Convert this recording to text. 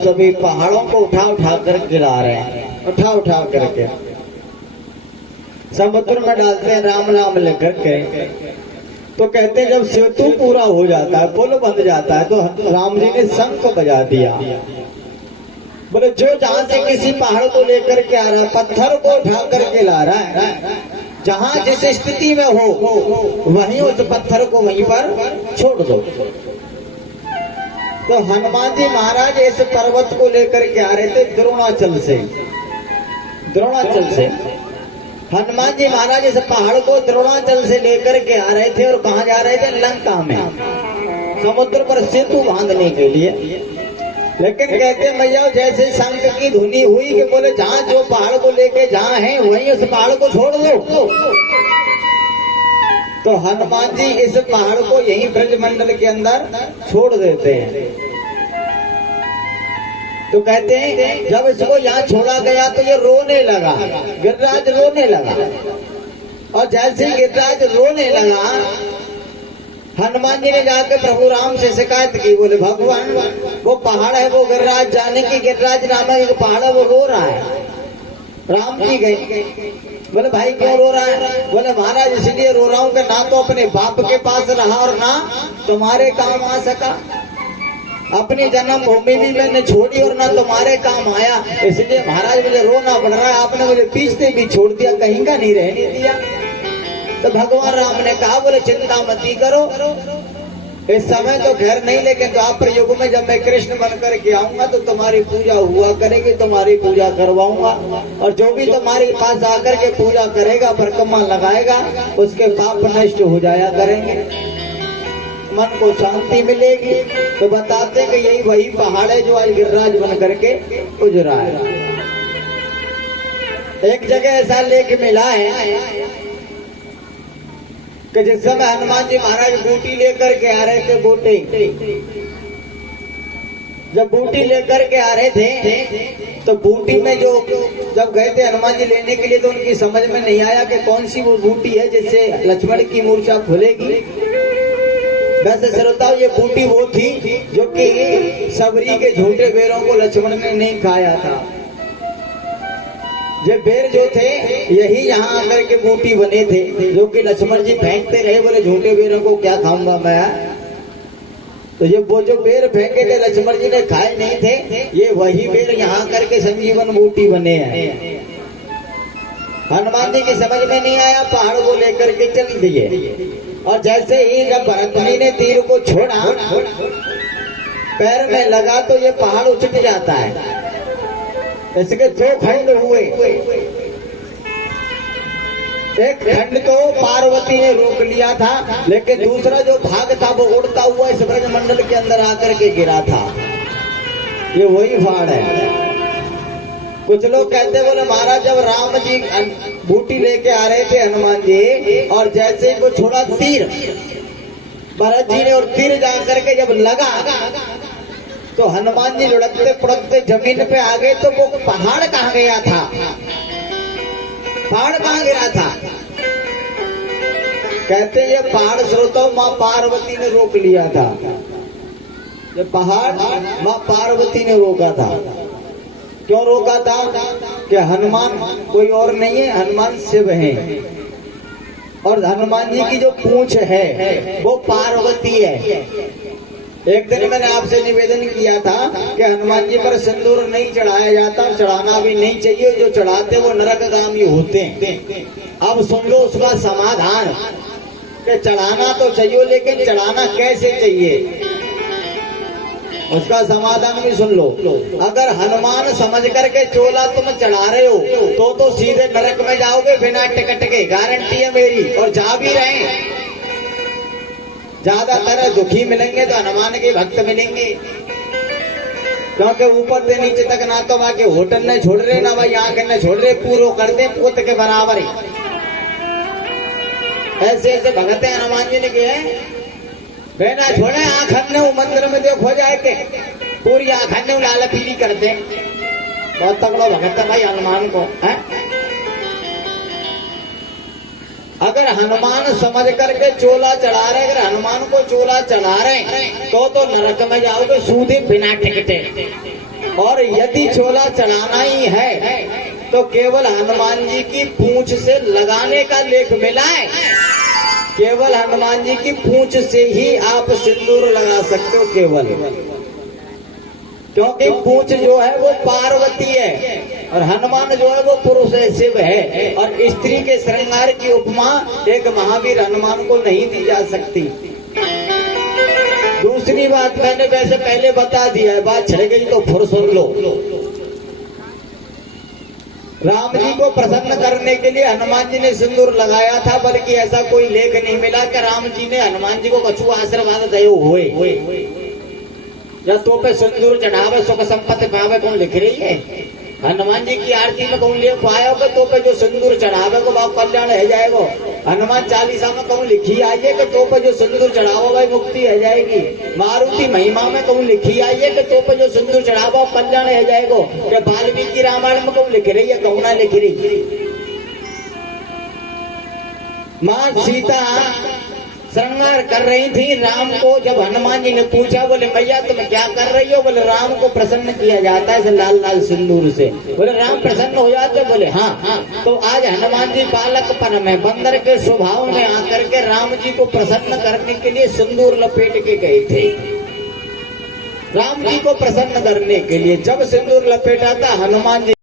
सभी पहाड़ों को उठा उठा कर गिरा रहे हैं, उठा उठा करके समुद्र में डालते हैं राम नाम लेकर के। तो कहते हैं जब सेतु पूरा हो जाता है, पुल बन जाता है, तो राम जी ने शंख बजा दिया। बोले जो जहां से किसी पहाड़ को लेकर के आ रहा है, पत्थर को उठा करके ला रहा है, जहां जिस स्थिति में हो वहीं उस पत्थर को वहीं पर छोड़ दो। तो हनुमान जी महाराज इस पर्वत को लेकर के आ रहे थे द्रोणाचल से। हनुमान जी महाराज इस पहाड़ को द्रोणाचल से लेकर के आ रहे थे और कहाँ जा रहे थे? लंका में, समुद्र पर सेतु बांधने के लिए। लेकिन कहते भैया जैसे शंख की धुनी हुई कि बोले जहाँ जो पहाड़ को लेके जहाँ है वहीं उस पहाड़ को छोड़ दो। तो हनुमान जी इस पहाड़ को यही ब्रजमंडल के अंदर छोड़ देते हैं। तो कहते हैं जब इसको यहाँ छोड़ा गया तो ये रोने लगा, गिरिराज रोने लगा। और जैसे ही गिरिराज रोने लगा, हनुमान जी ने जाकर प्रभु राम से शिकायत की। बोले भगवान वो पहाड़ है, वो गिरिराज जाने की गिरिराज नाम है, पहाड़ है वो रो रहा है। राम जी गए, बोले भाई क्यों रो रहा है? बोले महाराज इसलिए रो रहा हूँ कि ना तो अपने बाप के पास रहा और ना तुम्हारे काम आ सका। अपनी जन्म भूमि भी मैंने छोड़ी और ना तुम्हारे काम आया, इसलिए महाराज मुझे रोना पड़ रहा है। आपने मुझे पीछे भी छोड़ दिया, कहीं का नहीं रहने दिया। तो भगवान राम ने कहा बोले चिंता मती करो, इस समय तो खैर नहीं, लेकिन द्वापर युग में जब मैं कृष्ण बन कर के आऊंगा तो तुम्हारी पूजा हुआ करेगी, तुम्हारी पूजा करवाऊंगा। और जो भी तुम्हारे पास आकर के पूजा करेगा, परिक्रमा लगाएगा, उसके पाप नष्ट हो जाया करेंगे, मन को शांति मिलेगी। तो बताते कि यही वही पहाड़ है जो आज गिरिराज बन करके उजरा है। एक जगह ऐसा लेख मिला है कि जिस समय हनुमान जी महाराज बूटी लेकर के आ रहे थे, बूटी जब बूटी लेकर के आ रहे थे तो बूटी में जो जब गए थे हनुमान जी लेने के लिए, तो उनकी समझ में नहीं आया कि कौन सी वो बूटी है जिससे लक्ष्मण की मूर्छा खुलेगी। वैसे श्रोताओ ये बूटी वो थी जो कि सबरी के झूठे बेरों को लक्ष्मण ने नहीं खाया था। ये बेर जो थे यही यहाँ आकर के बूटी बने थे, जो कि लक्ष्मण जी फेंकते रहे, बोले झूठे बेरों को क्या खाऊंगा मैं। तो ये वो जो बेर फेंके थे लक्ष्मण जी ने खाए नहीं थे, ये वही बेर यहाँ करके संजीवन बूटी बने हैं। हनुमान जी की समझ में नहीं आया, पहाड़ को लेकर के चल दिए। और जैसे ही जब भरत मुनि ने तीर को छोड़ा, पैर में लगा तो ये पहाड़ उछट जाता है। इसके दो खंड हुए, एक खंड तो पार्वती ने रोक लिया था, लेकिन दूसरा जो भाग था वो उड़ता हुआ इस ब्रजमंडल के अंदर आकर के गिरा था। ये वही पहाड़ है। कुछ लोग कहते बोले महाराज जब राम जी बूटी लेके आ रहे थे हनुमान जी, और जैसे ही वो छोड़ा तीर भरत जी ने, और तीर जाकर के जब लगा तो हनुमान जी लुढ़कते पुढ़कते जमीन पे आ गए। तो वो पहाड़ कहाँ गया था? पहाड़ कहाँ गिरा था? कहते ये पहाड़ श्रोताओं माँ पार्वती ने रोक लिया था। ये पहाड़ माँ पार्वती ने रोका था। क्यों रोका था? कि हनुमान कोई और नहीं है, हनुमान शिव हैं, और हनुमान जी की जो पूंछ है वो पार्वती है। एक दिन मैंने आपसे निवेदन किया था कि हनुमान जी पर सिंदूर नहीं चढ़ाया जाता, चढ़ाना भी नहीं चाहिए, जो चढ़ाते वो नरकगामी होते हैं। अब सुन लो उसका समाधान कि चढ़ाना तो चाहिए, लेकिन चढ़ाना कैसे चाहिए, उसका समाधान भी सुन लो। अगर हनुमान समझ करके चोला तुम चढ़ा रहे हो तो सीधे नरक में जाओगे बिना टिकट के, गारंटी है मेरी। और जा भी रहे, ज्यादातर दुखी मिलेंगे तो हनुमान के भक्त मिलेंगे, क्योंकि ऊपर से नीचे तक ना तो वहां के होटल ने छोड़ रहे, ना भाई आंख ने छोड़ रहे, पूरो कर दे पुत के बराबर ही। ऐसे ऐसे भगत हनुमान जी ने किए, बिना छोड़े आंखन ने मंदिर में देखो जाए के पूरी आंखन ने लाल पीली कर दे। बहुत तगड़ा भगत है भाई हनुमान को है। अगर हनुमान समझ करके चोला चढ़ा रहे, अगर हनुमान को चोला चढ़ा रहे तो नरक में जाओगे सूदे बिना टिकटे। और यदि छोला चढ़ाना ही है तो केवल हनुमान जी की पूंछ से लगाने का लेख मिला है। केवल हनुमान जी की पूंछ से ही आप सिंदूर लगा सकते हो, केवल, क्योंकि पूंछ जो है वो पार्वती है और हनुमान जो है वो पुरुष है, शिव है। और स्त्री के श्रृंगार की उपमा एक महावीर हनुमान को नहीं दी जा सकती। दूसरी बात मैंने वैसे पहले बता दिया है, बात छिड़ गई तो फिर सुन लो। राम जी को प्रसन्न करने के लिए हनुमान जी ने सिंदूर लगाया था, बल्कि ऐसा कोई लेख नहीं मिला कि राम जी ने हनुमान जी को कछु आशीर्वाद दयो हुए। जब तो पे सिंदूर चढ़ावे सुख संपत्ति पावे कौन लिख रही है? हनुमान जी की आरती में कौन लिख पाया होगा तो पे जो सिंदूर चढ़ावे को बाप कल्याण है जाएगा। हनुमान चालीसा में कौन लिखी आई है कि तो पे जो सिंदूर चढ़ावो भाई मुक्ति है जाएगी। मारुति महिमा में कौन लिखी आई है कि तो पे जो सिंदूर चढ़ावो कल्याण है जाएगा। वाल्मीकि रामायण में कौन लिख रही है, कौन ना लिख रही। माँ सीता श्रृंगार कर रही थी राम को। जब हनुमान जी ने पूछा, बोले मैया तुम क्या कर रही हो? बोले राम को प्रसन्न किया जाता है लाल लाल सिंदूर से। बोले राम प्रसन्न हो जाते? बोले हाँ। तो आज हनुमान जी बालकपन में बंदर के स्वभाव में आकर के राम जी को प्रसन्न करने के लिए सिंदूर लपेट के गए थे। राम जी को प्रसन्न करने के लिए जब सिंदूर लपेटा था हनुमान जी